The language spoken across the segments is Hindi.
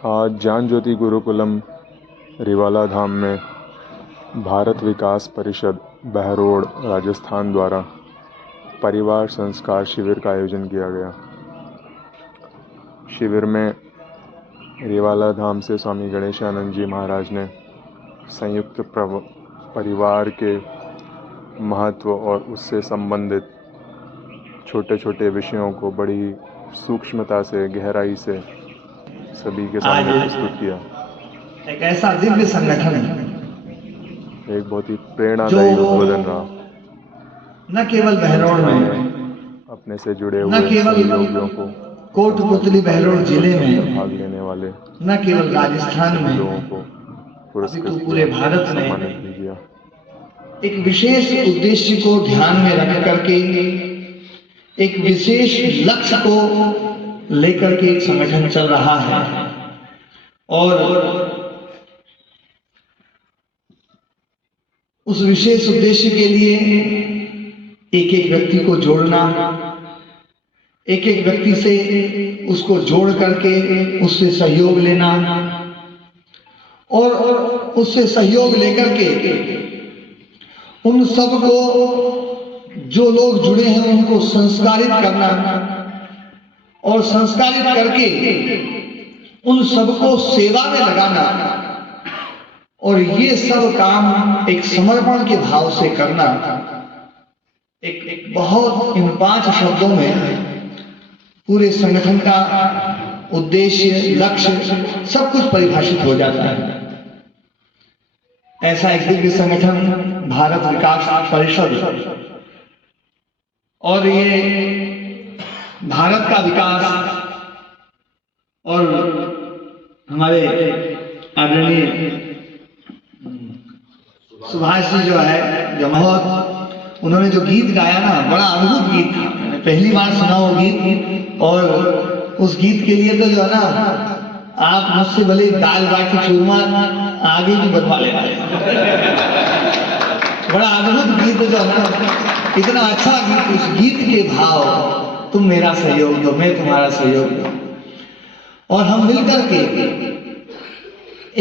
आज ज्ञान ज्योति गुरुकुलम रिवाला धाम में भारत विकास परिषद बहरोड राजस्थान द्वारा परिवार संस्कार शिविर का आयोजन किया गया। शिविर में रिवाला धाम से स्वामी गणेशानंद जी महाराज ने संयुक्त परिवार के महत्व और उससे संबंधित छोटे छोटे विषयों को बड़ी सूक्ष्मता से, गहराई से सभी के सामने प्रस्तुत किया। एक ऐसा दिव्य संगठन है, एक बहुत ही प्रेरणादायी उद्बोधन रहा। न केवल बहरोड में, अपने से जुड़े हुए न केवल सहयोगियों को, कोटपुतली बहरोड जिले में भाग लेने वाले, न केवल राजस्थान में, लोगों को पुरस्कृत पूरे भारत में सम्मानित भी किया। एक विशेष उद्देश्य को ध्यान में रख करके, एक विशेष लक्ष्य को लेकर के एक संगठन चल रहा है और उस विशेष उद्देश्य के लिए एक एक व्यक्ति को जोड़ना, एक एक व्यक्ति से उसको जोड़ करके उससे सहयोग लेना और उससे सहयोग लेकर के उन सब को, जो लोग जुड़े हैं उनको संस्कारित करना और संस्कारित करके उन सबको सेवा में लगाना और ये सब काम एक समर्पण के भाव से करना। एक बहुत, इन 5 शब्दों में पूरे संगठन का उद्देश्य, लक्ष्य सब कुछ परिभाषित हो जाता है। ऐसा एक दिव्य संगठन भारत विकास परिषद, और ये भारत का विकास और हमारे आदरणीय सुभाष जी जो है, जो बहुत, उन्होंने जो गीत गाया ना, बड़ा अद्भुत गीत था। मैंने पहली बार सुना वो गीत और उस गीत के लिए तो जो है ना, आप मुझसे भले दाल बाटी चूरमा आगे भी बनवा लेना। बड़ा अद्भुत गीत जो है ना, इतना अच्छा गीत, उस गीत के भाव, तुम मेरा सहयोग दो, मैं तुम्हारा सहयोग दो, और हम मिलकर के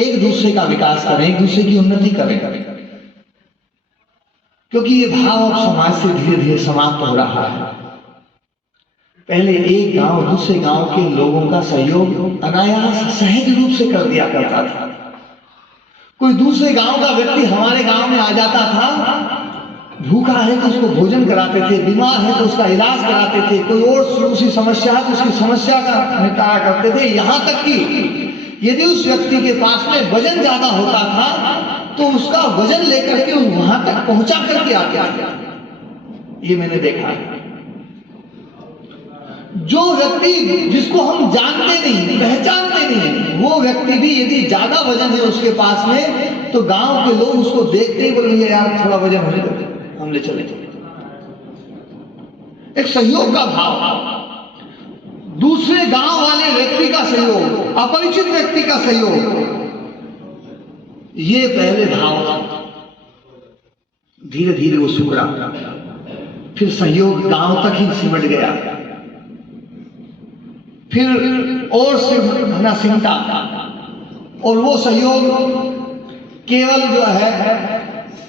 एक दूसरे का विकास करें, एक दूसरे की उन्नति करें। क्योंकि ये भाव अब समाज से धीरे धीरे समाप्त हो रहा है। पहले एक गांव दूसरे गांव के लोगों का सहयोग अनायास सहज रूप से कर दिया करता था। कोई दूसरे गांव का व्यक्ति हमारे गांव में आ जाता था, भूखा है तो उसको भोजन कराते थे, बीमार है तो उसका इलाज कराते थे, कोई और दूसरी समस्या है तो उसकी समस्या का निपटारा करते थे। यहाँ तक कि यदि उस व्यक्ति के पास में वजन ज्यादा होता था तो उसका वजन लेकर के वहां तक पहुंचा करके आते थे। ये मैंने देखा है। जो व्यक्ति जिसको हम जानते नहीं, पहचानते नहीं, वो व्यक्ति भी यदि ज्यादा वजन है उसके पास में तो गांव के लोग उसको देखते ही बोले, यार थोड़ा वजन होने दो, हम ले चले। एक सहयोग का भाव, दूसरे गांव वाले व्यक्ति का सहयोग, अपरिचित व्यक्ति का सहयोग, ये पहले भाव था। धीरे धीरे वो सुखड़ा, फिर सहयोग गांव तक ही सिमट गया, फिर और सिमटा, और वो सहयोग केवल जो है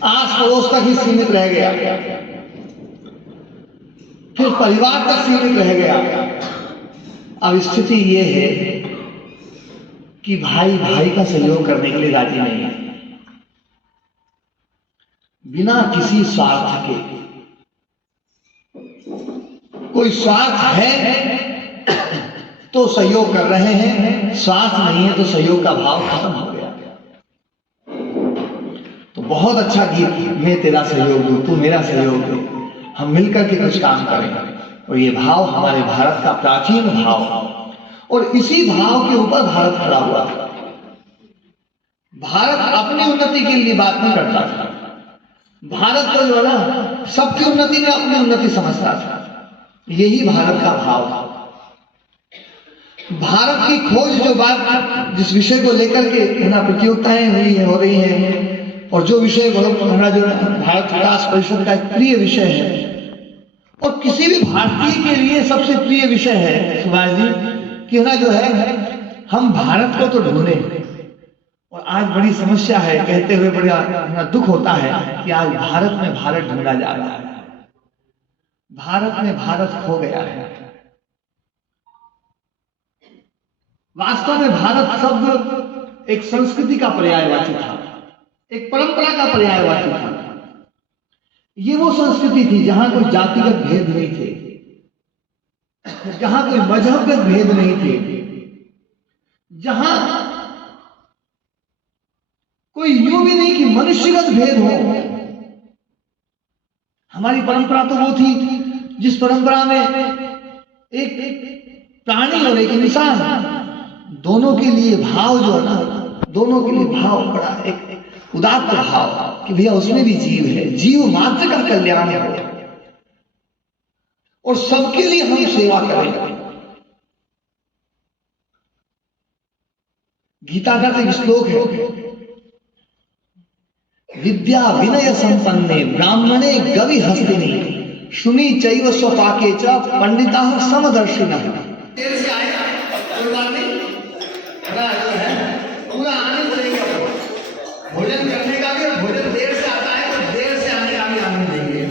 आस पड़ोस तक ही सीमित रह गया, फिर परिवार तक सीमित रह गया। अब स्थिति ये है कि भाई भाई का सहयोग करने के लिए राजी नहीं है, बिना किसी स्वार्थ के। कोई स्वार्थ है तो सहयोग कर रहे हैं, स्वार्थ नहीं है तो सहयोग का भाव खत्म हो गया। तो बहुत अच्छा गीत, मैं तेरा सहयोग दूं, तू मेरा सहयोग दे, हम मिलकर के कुछ काम करें। और ये भाव हमारे भारत का प्राचीन भाव, और इसी भाव के ऊपर भारत खड़ा हुआ। भारत अपनी उन्नति के लिए बात नहीं करता था। भारत तो जो है ना, सबकी उन्नति में अपनी उन्नति समझता था। यही भारत का भाव था। भारत की खोज, जो बात, जिस विषय को लेकर के ना प्रतियोगिताएं हो रही हैं, और जो विषय हमारा जो भारत विकास परिषद का एक प्रिय विषय है, और किसी भी भारतीय के लिए सबसे प्रिय विषय है सुभाष जी, कि ना जो है हम भारत को तो ढूंढे, और आज बड़ी समस्या है, कहते हुए बड़ा दुख होता है कि आज भारत में भारत ढूंढा जा रहा है, भारत में भारत खो गया है। वास्तव में भारत शब्द एक संस्कृति का पर्यायवाची था, एक परंपरा का पर्यायवाची था। ये वो संस्कृति थी जहां कोई जातिगत भेद नहीं थे, जहां कोई मजहबगत भेद नहीं थे, जहां कोई यूं भी नहीं कि मनुष्यगत भेद हो। हमारी परंपरा तो वो थी जिस परंपरा में एक प्राणी और एक इंसान दोनों के लिए भाव जो है ना, दोनों के लिए भाव बड़ा एक उदात्त भाव कि भैया उसमें भी जीव है, जीव मात्र का कल्याण हो और सबके लिए हम सेवा करें। गीता का एक श्लोक है, विद्या विनय संपन्ने ब्राह्मणे गवि हस्तिनी शुनि चैव स्वपाके च पंडिता समदर्शिनः। देर से आएगा कोई बात नहीं, जो है पूरा आनंद लेंगे। भोजन करने का भी, भोजन देर से आता है तो देर से आने का भी आनंद लेंगे।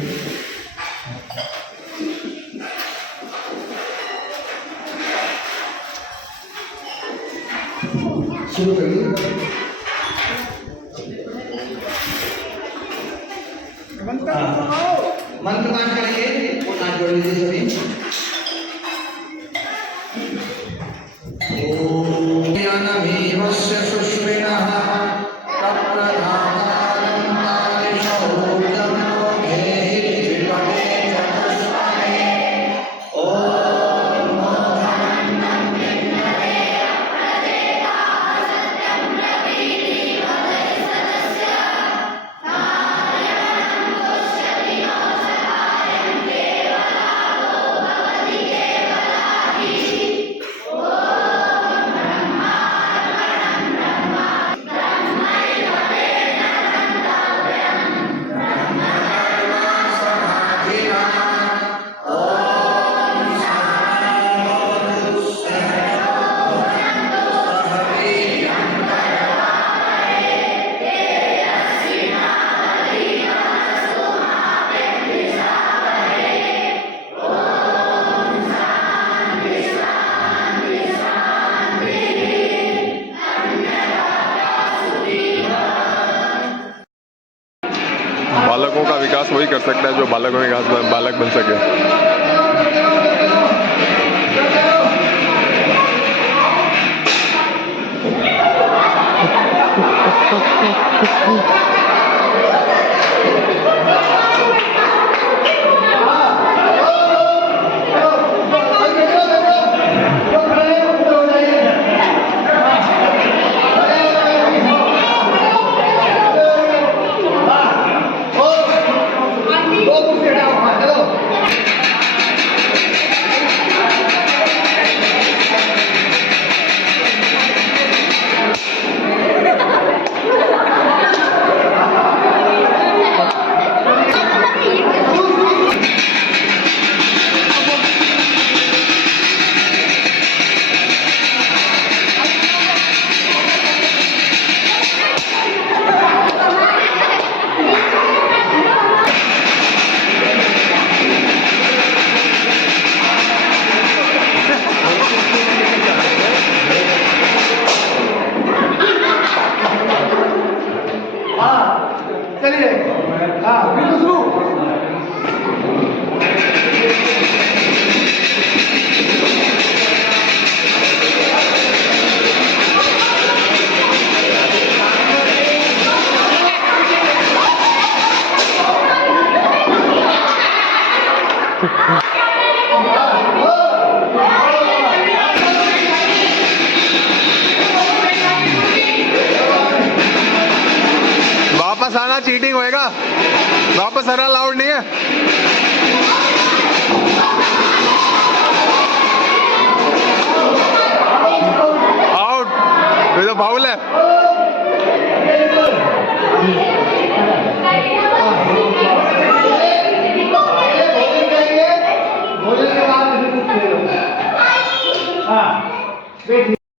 शुरू करिए। मंत्र पाठ करेंगे, वो नाच जोड़ लीजिए सभी। ओम ज्ञानमेवस्य सुष्मिनः तत्प्रधानं तारिषौर्यं घेहि त्रिपदे चतुष्पदे। ओम बालकों का विकास वही कर सकता है जो बालकों के बालक बन सके। चलिए, हाँ बिल्कुल शुरू। वापस आना चीटिंग होएगा, वापस आना अलाउड नहीं है। आउट, ये तो फाउल है। भोजन के बाद